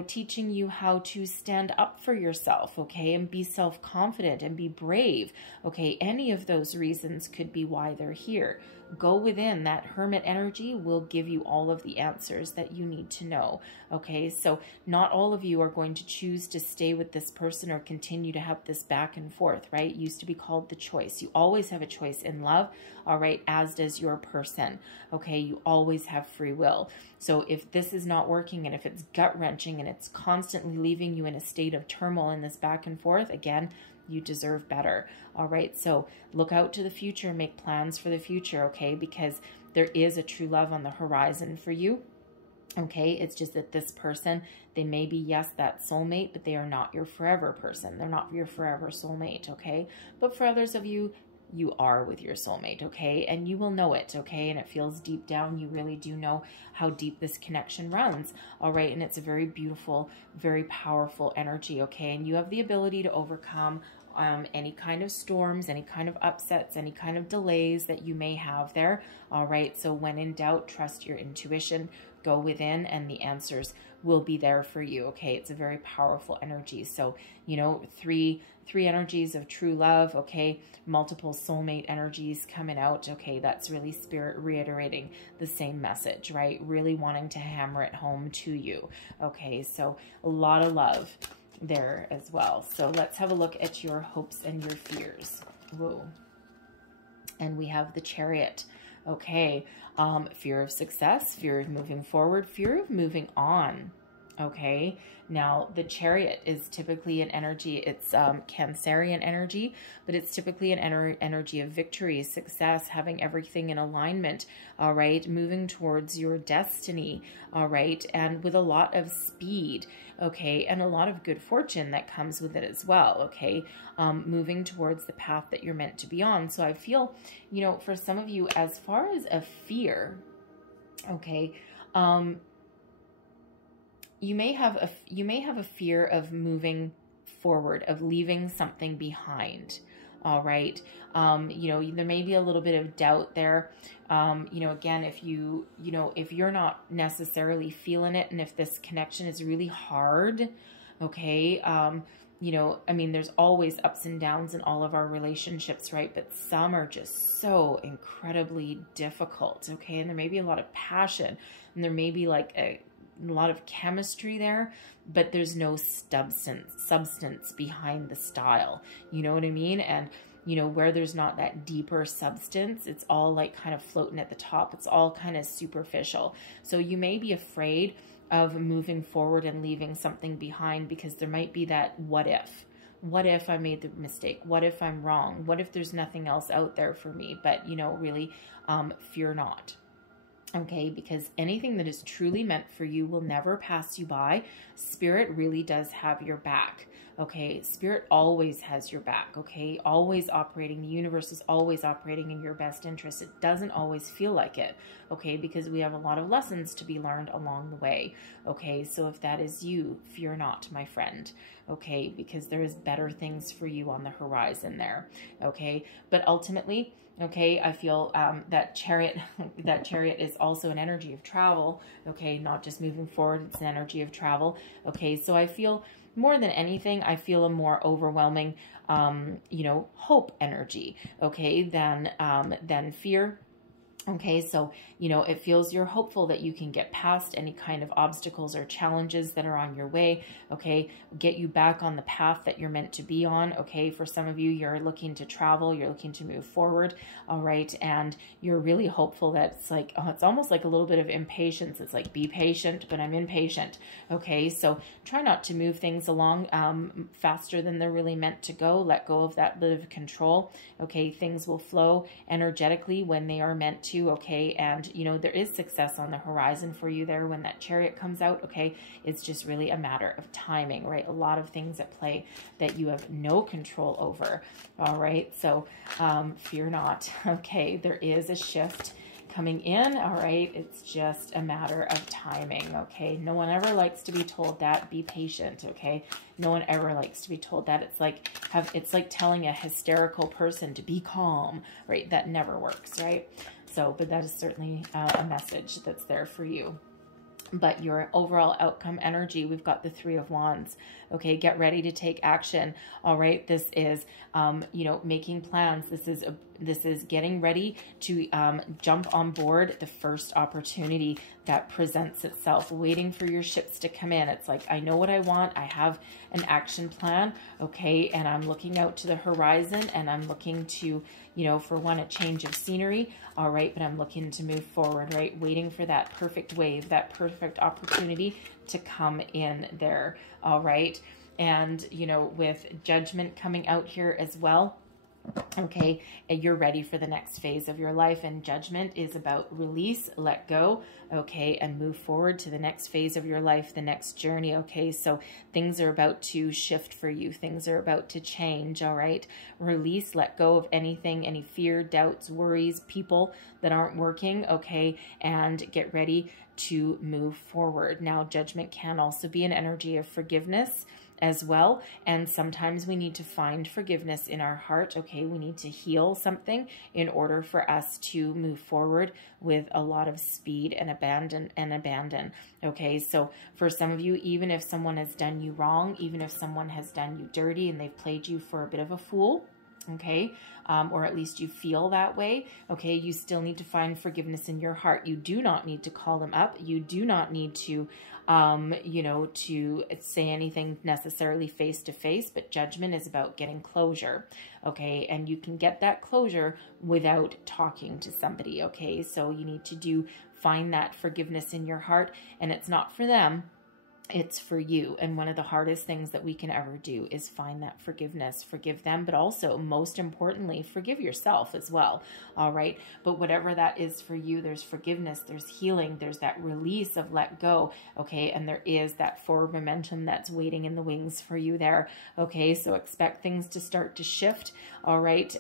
teaching you how to stand up for yourself, okay, and be self-confident and be brave, okay? Any of those reasons could be why they're here. Go within. That Hermit energy will give you all of the answers that you need to know, okay? So not all of you are going to choose to stay with this person or continue to have this back and forth, right? It used to be called the Choice. You always have a choice in love, all right, as does your person, okay? You always have free will. So if this is not working and if it's gut-wrenching and it's constantly leaving you in a state of turmoil in this back and forth, again, you deserve better. All right, so look out to the future, make plans for the future, okay? Because there is a true love on the horizon for you, okay? It's just that this person, they may be, yes, that soulmate, but they are not your forever person. They're not your forever soulmate, okay? But for others of you, you are with your soulmate, okay? And you will know it, okay? And it feels deep down. You really do know how deep this connection runs, all right? And it's a very beautiful, very powerful energy, okay? And you have the ability to overcome any kind of storms, any kind of upsets, any kind of delays that you may have there, all right? So when in doubt, trust your intuition, go within, and the answers will be there for you, okay? It's a very powerful energy. So, three energies of true love, okay? Multiple soulmate energies coming out, okay? That's really Spirit reiterating the same message, right? Really wanting to hammer it home to you, okay? So a lot of love there as well. So let's have a look at your hopes and your fears. Whoa. And we have the Chariot. Okay. Fear of success, fear of moving forward, fear of moving on. Okay. Now the Chariot is typically an energy, it's Cancerian energy, but it's typically an energy of victory, success, having everything in alignment, all right, moving towards your destiny, all right, and with a lot of speed, okay, and a lot of good fortune that comes with it as well, okay, moving towards the path that you're meant to be on. So I feel, for some of you, as far as a fear, okay, you may have a fear of moving forward, of leaving something behind. All right. There may be a little bit of doubt there. Again, if if you're not necessarily feeling it, and if this connection is really hard, okay, there's always ups and downs in all of our relationships, right? But some are just so incredibly difficult, okay? And there may be a lot of passion, and there may be like a lot of chemistry there, but there's no substance behind the style. You know what I mean? And, where there's not that deeper substance, it's all like kind of floating at the top. It's all kind of superficial. So you may be afraid of moving forward and leaving something behind because there might be that what if. What if I made the mistake? What if I'm wrong? What if there's nothing else out there for me? But, really, fear not. Okay, because anything that is truly meant for you will never pass you by. Spirit really does have your back. Okay, Spirit always has your back, okay? Always operating. The universe is always operating in your best interest. It doesn't always feel like it, okay? Because we have a lot of lessons to be learned along the way, okay? So if that is you, fear not, my friend, okay? Because there is better things for you on the horizon there, okay? But ultimately, okay, I feel that chariot is also an energy of travel, okay? Not just moving forward, it's an energy of travel, okay? So I feel more than anything, I feel a more overwhelming, you know, hope energy, okay, than fear. Okay, so, you know, it feels you're hopeful that you can get past any kind of obstacles or challenges that are on your way, okay, get you back on the path that you're meant to be on, okay. For some of you, you're looking to travel, you're looking to move forward, all right, and you're really hopeful that it's like, oh, it's almost like a little bit of impatience. It's like, be patient, but I'm impatient, okay. So try not to move things along faster than they're really meant to go. Let go of that bit of control, okay. Things will flow energetically when they are meant to, okay. And you know, there is success on the horizon for you there when that chariot comes out, okay. It's just really a matter of timing, right? A lot of things at play that you have no control over, all right. So fear not, okay. There is a shift coming in, all right. It's just a matter of timing, okay. No one ever likes to be told that. Be patient, okay. No one ever likes to be told that. It's like telling a hysterical person to be calm, right? That never works, right? So, but that is certainly a message that's there for you. But your overall outcome energy, we've got the Three of Wands. Okay, get ready to take action. All right, this is, you know, making plans. This is getting ready to jump on board the first opportunity that presents itself, waiting for your ships to come in. It's like, I know what I want. I have an action plan, okay, and I'm looking out to the horizon, and I'm looking to, you know, for one, a change of scenery, all right, but I'm looking to move forward, right, waiting for that perfect wave, that perfect opportunity to come in there, all right. And, you know, with Judgment coming out here as well, okay, and you're ready for the next phase of your life. And Judgment is about release, let go, okay, and move forward to the next phase of your life, the next journey, okay. So things are about to shift for you. Things are about to change, all right. Release, let go of anything, any fear, doubts, worries, people that aren't working, okay, and get ready to move forward. Now, Judgment can also be an energy of forgiveness as well, and sometimes we need to find forgiveness in our heart, okay. We need to heal something in order for us to move forward with a lot of speed and abandon, okay. So for some of you, even if someone has done you wrong, even if someone has done you dirty and they've played you for a bit of a fool, okay, or at least you feel that way, okay, you still need to find forgiveness in your heart. You do not need to call them up. You do not need to, you know, to say anything necessarily face to face, but Judgment is about getting closure, okay, and you can get that closure without talking to somebody, okay. So you need to find that forgiveness in your heart, and it's not for them, it's for you. And one of the hardest things that we can ever do is find that forgiveness. Forgive them, but also, most importantly, forgive yourself as well, all right? But whatever that is for you, there's forgiveness, there's healing, there's that release of let go, okay? And there is that forward momentum that's waiting in the wings for you there, okay? So expect things to start to shift, all right?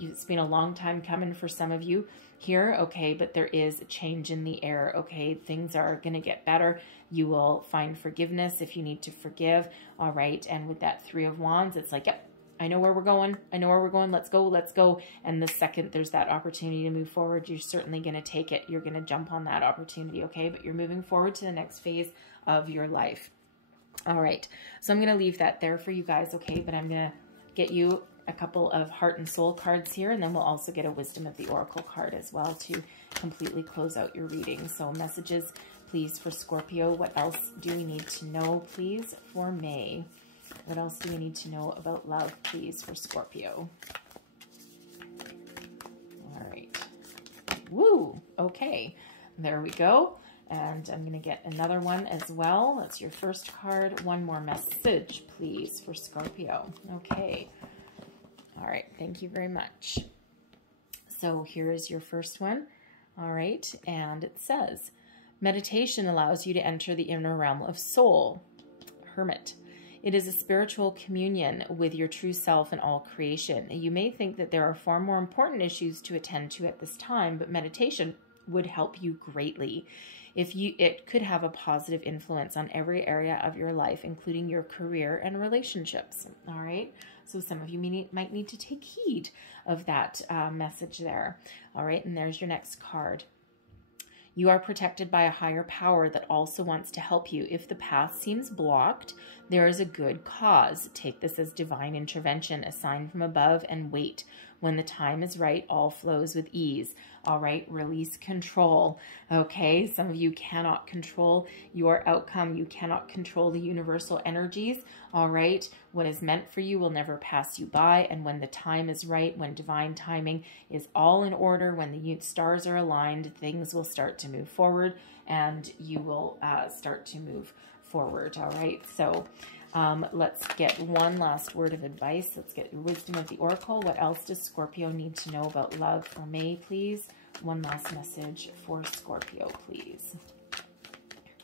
It's been a long time coming for some of you here, okay, but there is a change in the air, okay? Things are going to get better. You will find forgiveness if you need to forgive, all right? And with that Three of Wands, it's like, yep, I know where we're going. I know where we're going. Let's go. Let's go. And the second there's that opportunity to move forward, you're certainly going to take it. You're going to jump on that opportunity, okay? But you're moving forward to the next phase of your life. All right. So I'm going to leave that there for you guys, okay? But I'm going to get you a couple of heart and soul cards here, and then we'll also get a wisdom of the oracle card as well to completely close out your reading. So messages, please, for Scorpio. What else do we need to know, please, for May? What else do we need to know about love, please, for Scorpio? All right. Woo! Okay. There we go. And I'm going to get another one as well. That's your first card. One more message, please, for Scorpio. Okay. All right. Thank you very much. So here is your first one. All right. And it says, meditation allows you to enter the inner realm of soul. Hermit. It is a spiritual communion with your true self and all creation. You may think that there are far more important issues to attend to at this time, but meditation would help you greatly. It could have a positive influence on every area of your life, including your career and relationships. All right. So some of you might need to take heed of that message there. All right. And there's your next card. You are protected by a higher power that also wants to help you. If the path seems blocked, there is a good cause. Take this as divine intervention, a sign from above, and wait. When the time is right, all flows with ease. All right, release control. Okay, some of you cannot control your outcome. You cannot control the universal energies. All right, what is meant for you will never pass you by. And when the time is right, when divine timing is all in order, when the stars are aligned, things will start to move forward and you will start to move forward. All right, so let's get one last word of advice. Let's get wisdom of the oracle. What else does Scorpio need to know about love for May, please? One last message for Scorpio, please.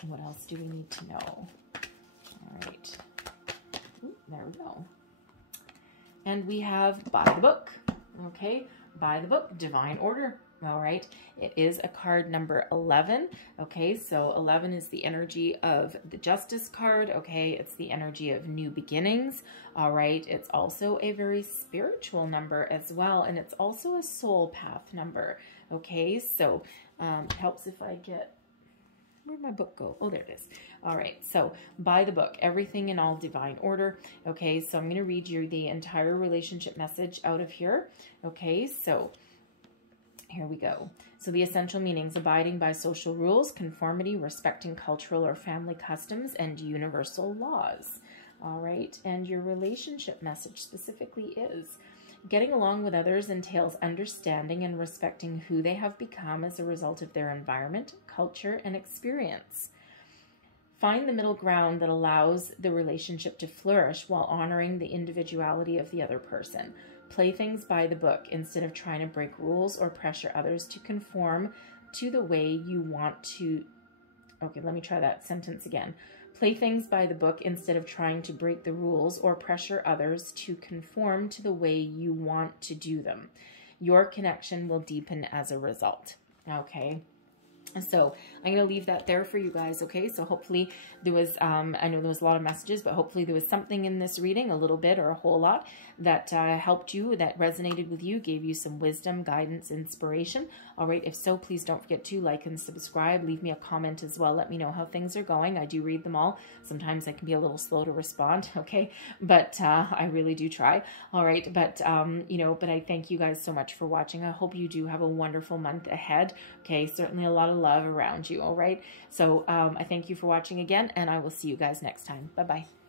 What else do we need to know? All right. Ooh, there we go. And we have by the book. Okay, by the book, divine order. All right, it is a card number 11. Okay, so 11 is the energy of the Justice card. Okay, it's the energy of new beginnings. All right, it's also a very spiritual number as well, and it's also a soul path number. Okay, so it helps if I get, where'd my book go? Oh, there it is. All right, so by the book, everything in all divine order. Okay, so I'm going to read you the entire relationship message out of here. Okay, so here we go. So the essential meanings: abiding by social rules, conformity, respecting cultural or family customs, and universal laws. All right, and your relationship message specifically is: getting along with others entails understanding and respecting who they have become as a result of their environment, culture, and experience. Find the middle ground that allows the relationship to flourish while honoring the individuality of the other person. Play things by the book instead of trying to break rules or pressure others to conform to the way you want to. Okay, let me try that sentence again. Play things by the book instead of trying to break the rules or pressure others to conform to the way you want to do them. Your connection will deepen as a result. Okay. So I'm going to leave that there for you guys. Okay. So hopefully there was, I know there was a lot of messages, but hopefully there was something in this reading, a little bit or a whole lot, that helped you, that resonated with you, gave you some wisdom, guidance, inspiration. All right. If so, please don't forget to like and subscribe. Leave me a comment as well. Let me know how things are going. I do read them all. Sometimes I can be a little slow to respond. Okay. But I really do try. All right. But, you know, but I thank you guys so much for watching. I hope you do have a wonderful month ahead. Okay. Certainly a lot of love around you. All right. So I thank you for watching again, and I will see you guys next time. Bye-bye.